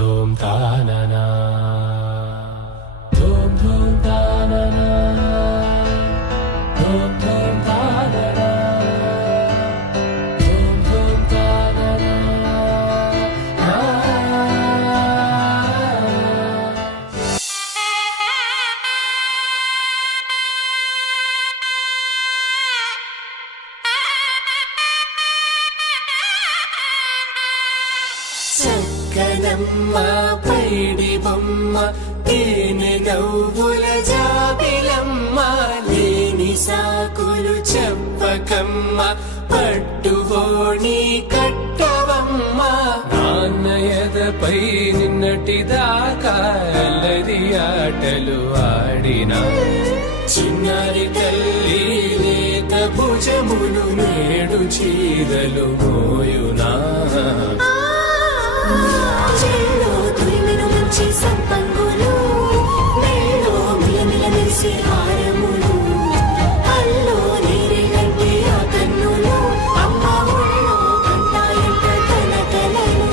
ధూమ్ తాననా ధూమ్ ధూమ్ తాననా ధూమ్ ధూమ్ తాననా ధూమ్ ధూమ్ తాననా చక్కనమ్మ పైడి బొమ్మ తేనె నవ్వుల జాబిలమ్మ లేని సాకులు చెప్పకమ్మ పట్టువోణి కట్టవమ్మ నాన్నయదపై నిన్నటిదాకా అల్లరి ఆటలు ఆడినా చిన్నారి తల్లి లేత భుజములు నేడు చీరలు మోయునా సంపంగులు మేలో మిలమిల మెరిసే హారములు అల్లో నీరే కంటే ఆ కన్నులు అమ్మ ఒళ్ళో కంటాయంట తన కలలు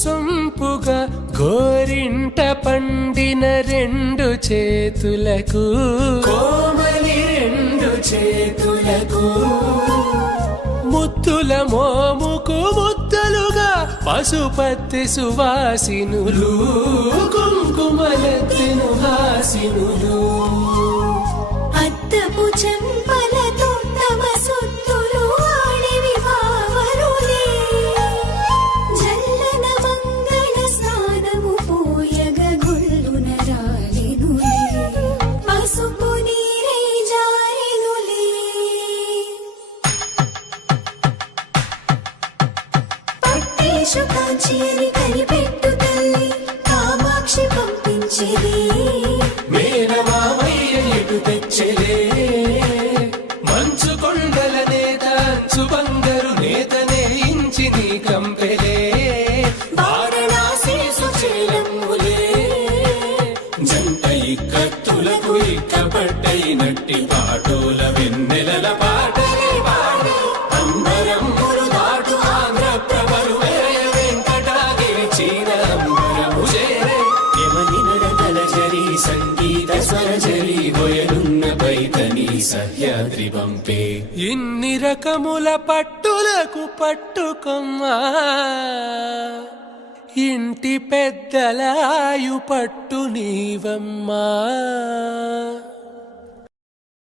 సొంపుగా గోరింట పండిన రెండు చేతులకు కోమలి రెండు చేతులకు ముత్తుల మోముకు ముద్దలుగా పశుపతి సువాసినులు కుంకుమలెత్తిను హాసినులు అద్దపు చెంపలతో తమ సొత్తులు ఆడివి బావరులే జల్లన మంగళ స్నానము పోయగ గొల్లున రాలినులే పసుపు నీరై జారినులే పట్టేశు కాంచి అని కనిపెట్టు తల్లి కామాక్షి పంపించేది మేనమామయ్య ఎటు తెచ్చలే మంచు కొండల నేత అంచు బంగారు నేతనే ఇంచి నీ కంపెలే వారణాసి సుచేలమ్ములే జంట ఇక్కత్తులకు ఇక్కపట్టైనట్టి పాటోల వెన్నెలల పాటలే పాడే అంబరమ్ములు దాటు ఆంధ్ర ప్రభలు వేయ వెంకటాగిరి చీన అంబరము చేరే యమని నడతల జరి సంగీత స్వరజరి హొయలున్న పైతని సహ్యాద్రి పంపే ఇన్ని రకముల పట్టులకు పట్టుకొమ్మా ఇంటి పెద్దలాయు పట్టు నీవమ్మా